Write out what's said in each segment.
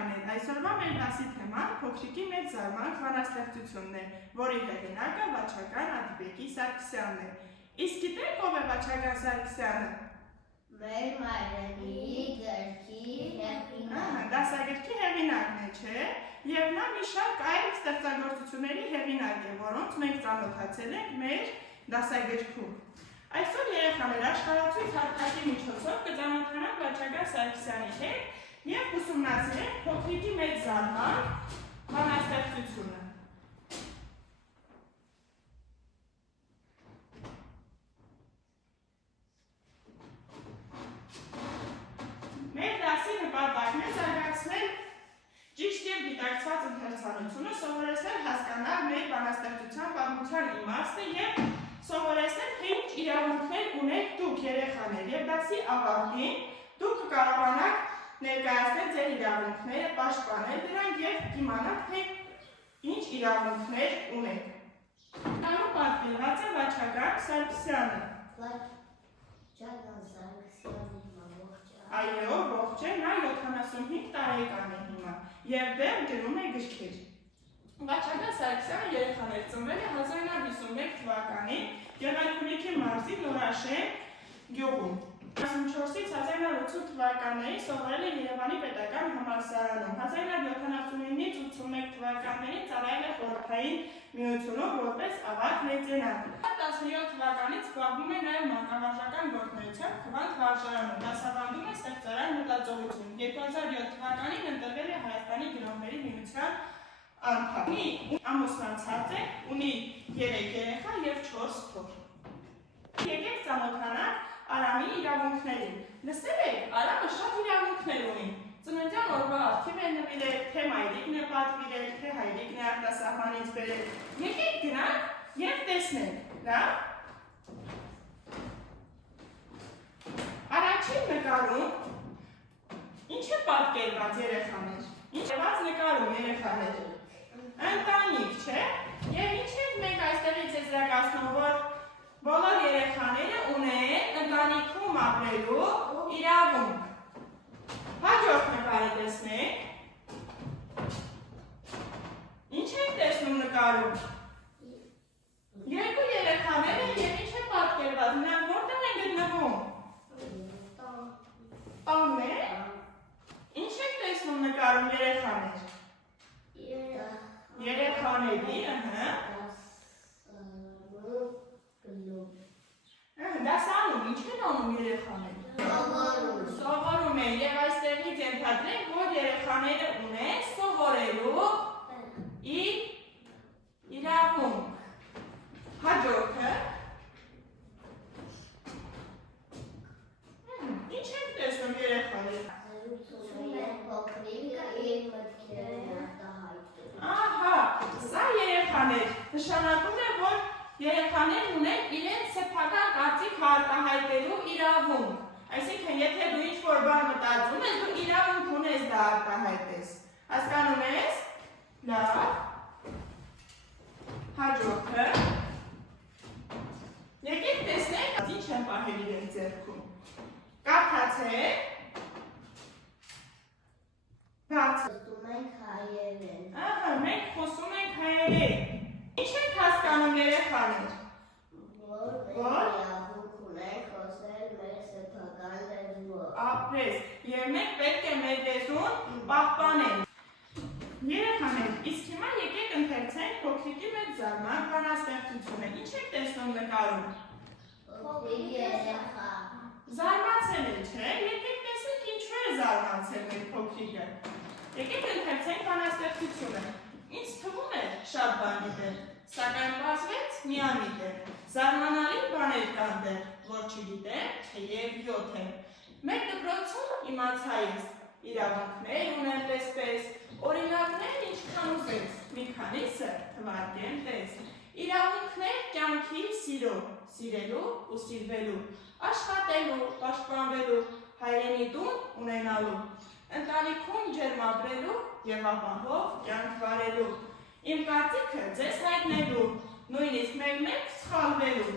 երեխաներ, այսօրվա մեր դասի թեման փոքրիկի մեծ զարմանք բանաստեղծությունն է, որի հեղինակը Վաչագան Ադիբեկի Սարգսյանն է։ Իսկ գիտեք ով է Վաչագան Սարգսյանը։ Մեր մայրենի գրքի հեղինակը։ Դասագրքի հեղինակն է, չէ՞։ Եվ նա մի շարք այլ ստեղծագործությունների հեղինակ է, որոնց մենք ծանոթացել ենք մեր դասագրքում։ Այսօր երեխաներ աշխարհացույց հարթակի միջոցով կծանոթանանք Վաչագան Սարգսյանի հետ և ուսումնասիրենք փոքրիկի մեծ զարմանք բանաստեղծությունը։ Մեր դասի նպատակն է զարգացնել ճիշտ և գիտակցված ընթերցանությունը, սովորեցնել հասկանալ մեր բանաստեղծության պատմության իմաստը և սովորեցնել, թե ինչ իրավունքներ ունեք դուք երեխաներ, և դասի ավարտին դուք կկարողանաք ներկայացնել ձեր իրավունքները, պաշտպանել դրանք և իմանալ, թե ինչ իրավունքներ ունեք։ Այդտեղում պատկերված է Վաչագան Սարգսյանը։ Վաչագան Սարգսյանը ողջ է։ Այո, ողջ է, նա 75 տարեկան է հիմա և դեռ գրում է գրքեր։ Վաչագան Սարգսյանը երեխաներ ծնվել է 1951 թվականին Գեղարքունիքի մարզի Նորաշեն գյուղում։ 1984-ից 1980 թվականներին սովորել է Երևանի պետական համալսարանում։ 1979-ից 81 թվականներին ծառայել է Խորհրդային Միությունում որպես ավագ լեյտենանտ։ 17 թվականից զբաղվում է նաև մանկավարժական գործունեությամբ Քվանտ վարժարանում, դասավանդում է ստեղծարար մտածողություն։ 2007 թվականին ընտրվել է Հայաստանի գրողների միության անդամ։ Ամուսնացած է, ունի 3 երեխա և 4 թոռ։ Եկեք ծանոթանանք Արամի իրավունքներին։ Լսել եք, Արամը շատ իրավունքներ ունի։ Ծննդյան օրվա արխիվ է նվիրել, թե մայրիկն է պատվիրել, թե հայրիկն է արտասահմանից բերել։ Եկեք գնանք և տեսնենք, լավ։ Առաջին նկարում ինչ է պատկերված երեխաներ։ Ինչ է նկարում երեխաներ։ Ընտանիք, չէ՞։ Եվ ինչ ենք մենք այստեղից եզրակացնում, որ բոլոր երեխաները ունեն ընտանիքում ապրելու իրավունք։ Հաջորդ նկարը տեսնենք։ Ինչ ենք տեսնում նկարում։ Երկու երեխաներ են և ինչ է պատկերված, նրանք որտեղ են գտնվում։ Տանն է։ Ինչ ենք տեսնում նկարում երեխաներ։ Երեխաների, դասանում, ինչ են անում երեխաները։ Սովորում են և այստեղից ենթադրենք, որ երեխաները ունեն սովորելու իրավունք։ Հաջորդը։ Ինչ ենք տեսնում երեխաները։ Ահա, սա երեխաներ, նշանակում է, որ երեխաներն ունեն իրենց սեփական կարծիք արտահայտելու իրավունք։ Այսինքն, եթե դու ինչ-որ բան մտածում ես, դու իրավունք ունես դա արտահայտես։ Հասկանում ես։ Լավ։ Հաջորդը։ Եկեք տեսնենք, ինչ են պահել իրենց ձեռքում։ Կարդացեք։ Խոսում ենք հայերեն։ Ահա, մենք խոսում ենք հայերեն։ Ինչ եք հասկանում երեխաներ։ Որ իրավունք ունենք խոսել մեր սեփական լեզվով։ Ապրես, և մենք պետք է մեր լեզուն պահպանենք։ Երեխաներ, իսկ հիմա եկեք ընթերցենք փոքրիկի մեծ զարմանք բանաստեղծությունը։ Ինչ եք տեսնում նկարում։ Փոքրիկ երեխա։ Զարմացել է, չէ՞։ Եկեք տեսնենք ինչու է զարմացել մեր փոքրիկը։ Եկեք ընթերցենք բանաստեղծությունը։ Ինձ թվում է շատ բան գիտեր, սակայն պարզվեց միամիտ է։ Զարմանալի բաներ կան դեռ, որ չգիտեմ, թեև 7 են։ Մեր դպրոցում իմացա ես, իրավունքներ ունեմ պես-պես, օրինակներ ինչքան ուզես, մի քանիսը թվարկեմ տես։ Իրավունքներ կյանքի սիրո, սիրելու ու սիրվելու, աշխատելու, պաշտպանվելու, հայրենի տուն ունենալու, ընտանիքում ջերմ ապրելու և ապահով կյանք վարելու, իմ կարծիքը ձեզ հայտնելու, նույնիսկ մեկ-մեկ սխալվելու։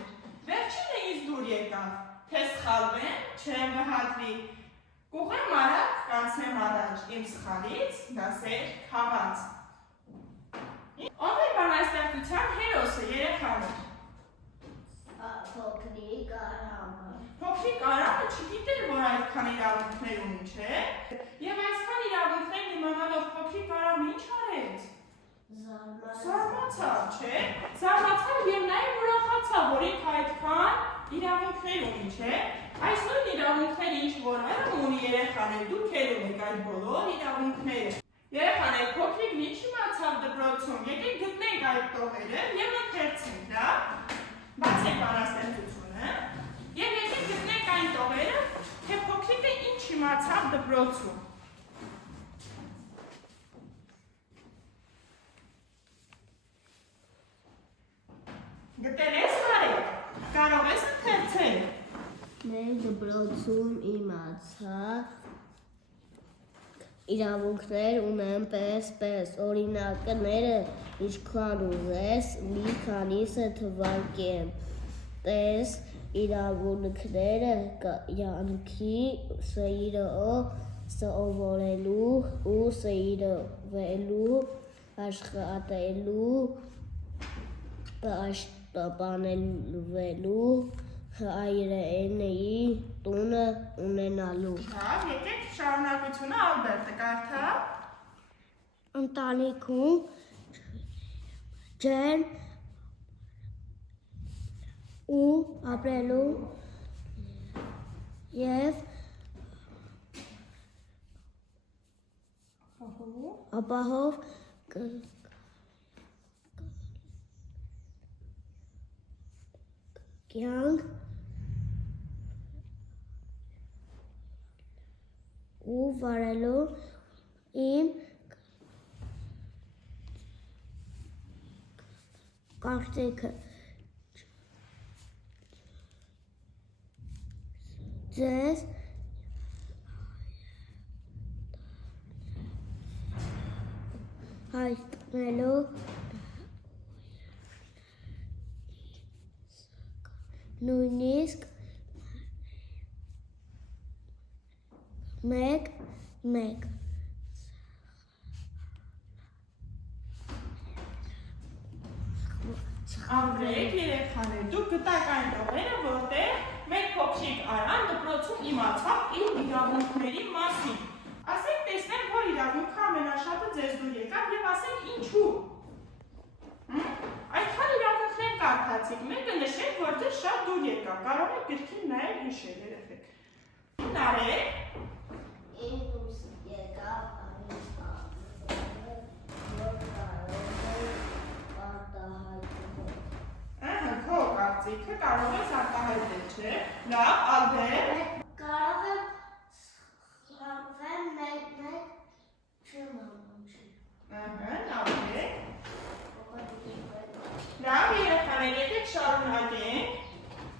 Վերջինը ինձ դուր եկավ, թե սխալվեմ, չեմ վհատվի, Կուղեմ արագ, կանցնեմ առաջ իմ սխալից, դասեր քաղաց։ Ով է բանաստեղծության հերոսը, երեխաներ։ Փոքրիկ Արամը։ Փոքրիկ Արամը չգիտեր, որ այդքան իրավունքներ ունի, չէ՞։ Եվ այսքան իրավունքներ իմանալով փոքրիկ Արամը ինչ արեց։ Զարմացավ, չէ՞։ Զարմացավ եւ նաեւ ուրախացավ, որ ինքը այդքան իրավունքներ ունի, չէ՞։ Այս նույն իրավունքները ինչ որ ունի երեխաներ, դուք էլ ունեք այդ բոլոր իրավունքները։ Երեխաներ, փոքրիկն ինչ իմացավ դպրոցում, եկեք գտնենք այդ տողերը եւ ընթերցենք, դա։ Բացեք բանաստեղծությունը եւ եկեք գտնենք այն տողերը, թե փոքրիկը ինչ իմացավ դպրոցում։ Գտել ես հարեք, կարող ես ընթերցել։ Մեր դպրոցում իմացա իրավունքներ ունեմ պես, օրինակները ինչքան ուզես, մի քանիսը թվարկեմ, տես իրավունքները կյանքի սովորելու ու սիրվելու, աշխատելու, պաշտպանվելու, հայրենի տունը ունենալու։ Հա, եկեք շարունակությունը Ալբերտը կարդա։ Ընտանիքում ջերմ ու ապրելու եւ ապահով կյանք ու վարելու իմ կարծիքը ձեզ հայտնելու նույնիսկ մեկ Ամրեք երեխաներ, դուք գտաք այն տողերը, որտեղ մեր փոքրիկ Արան դպրոցում իմացավ իր իրավունքների մասին։ Ասենք տեսնեմ, որ իրավունքը ամենաշատը ձեզ դուր եկավ եւ ասենք ինչու։ Այդքան իրավունքներ կարդացիք, մեկը նշեք, որ ձեզ շատ դուր եկավ, կարող եք գրքին նայել հիշել երեխեք։ Նարեք։ Ինձ եկավ Քո կարծիքը կարող ես արտահայտել, չէ՞։ Լավ, Ալբերտ։ Կարող եմ սխալվել մեկ չեմ համոզի։ Լավ է։ Լավ երեխաներ, եկեք շարունակենք։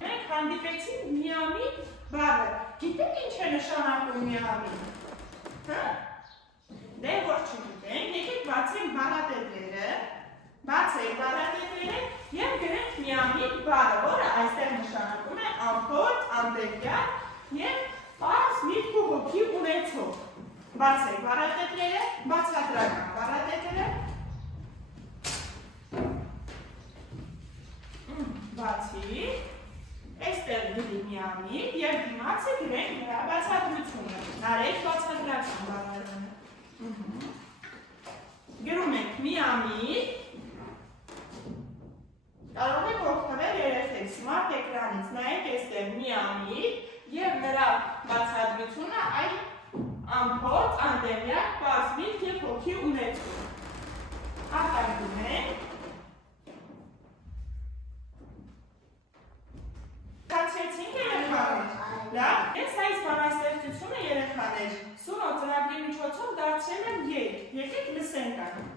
Մենք հանդիպեցինք միամիտ բառը։ Գիտեք ինչ է նշանակում միամիտ։ Հա՞։ Դե որ չգիտենք, եկեք բացենք բառատետերը։ Բացեք բառատետերը եւ գրենք միամիտ բառը, որը այստեղ նշանակում է ամփոփ, անդերյալ եւ պարզ միտք ու հոգի ունեցող։ Բացեք բառատետերը, բացատրական բառատետերը։ Բացի, այստեղ գրի միամիտ եւ դիմացը գրենք նրա բացատրությունը։ Նարեք բացատրական բառարանը։ Գրում ենք միամիտ։ Կարող եք օգտվել երեխեք smart էկրանից, նայեք այստեղ միամիտ եւ նրա բացատրությունը այ ամփոփ, անդերյալ, պարզ միտք եւ հոգի ունեցող։ Արտահայտում ենք։ Կացեցինք երեխաներ։ Լավ, ես այս բանաստեղծությունը երեխաներ Սունո ծրագրի միջոցով դարձրել եմ երգ։ Եկեք լսենք այն։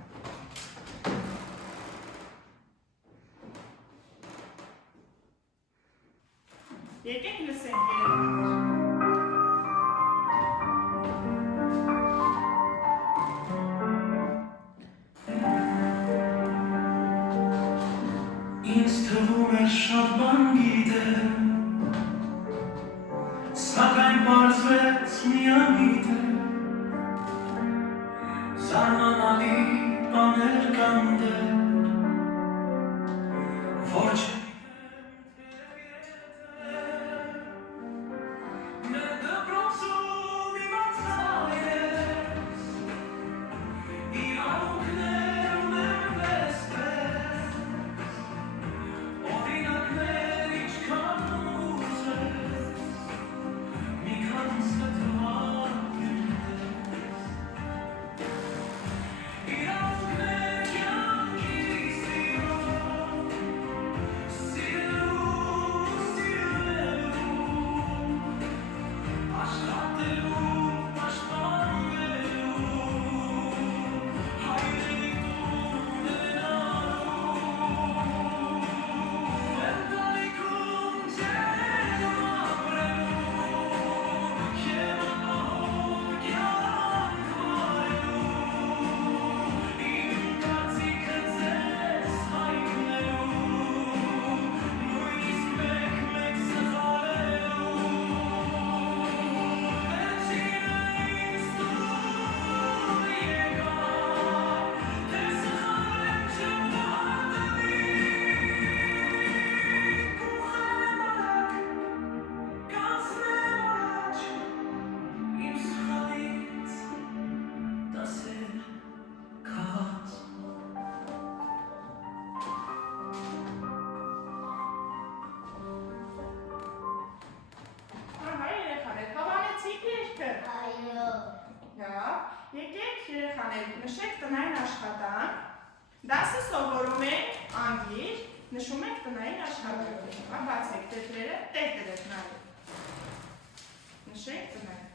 Եկեք լսենք երեխաներ։ Ինձ թվում է շատ բան գիտեմ, սակայն պարզվեց միայն Զարմանալի բաներ կան դեռ, որ մեր դպրոցում իմացա ես, իրավունքներ ունեմ պես, օրինակներ ինչքան ուզես, մի քանիսը թվար իրավունքներ կյանքի սիրով, սիրելու, աշխատելու, պաշտպանվելու, հայրենիքում ունենալու, ընտանիքում ջերմ ապրելու, և ապահով կյանք վարելու, իմ կարծիքը ձեզ հայտնելու, նույնիսկ մեկ սխալելու, վերջինը ինձ տուն եկավ, թե սխալեմ չպարտվի, կուղեմ արագ, կանցնեմ առաջ, իմ սխալից դասեր քաղաց։ Ահա երեխաներ, հավանեցիք երգը։ Այո։ Լավ, եկեք երեխաներ, նշեք տնային աշխատանք, դասը սովորում ենք անգիր, նշում ենք տնային աշխատանք, բացեք տետրերը, տետրեր նայեք, նշեք տնային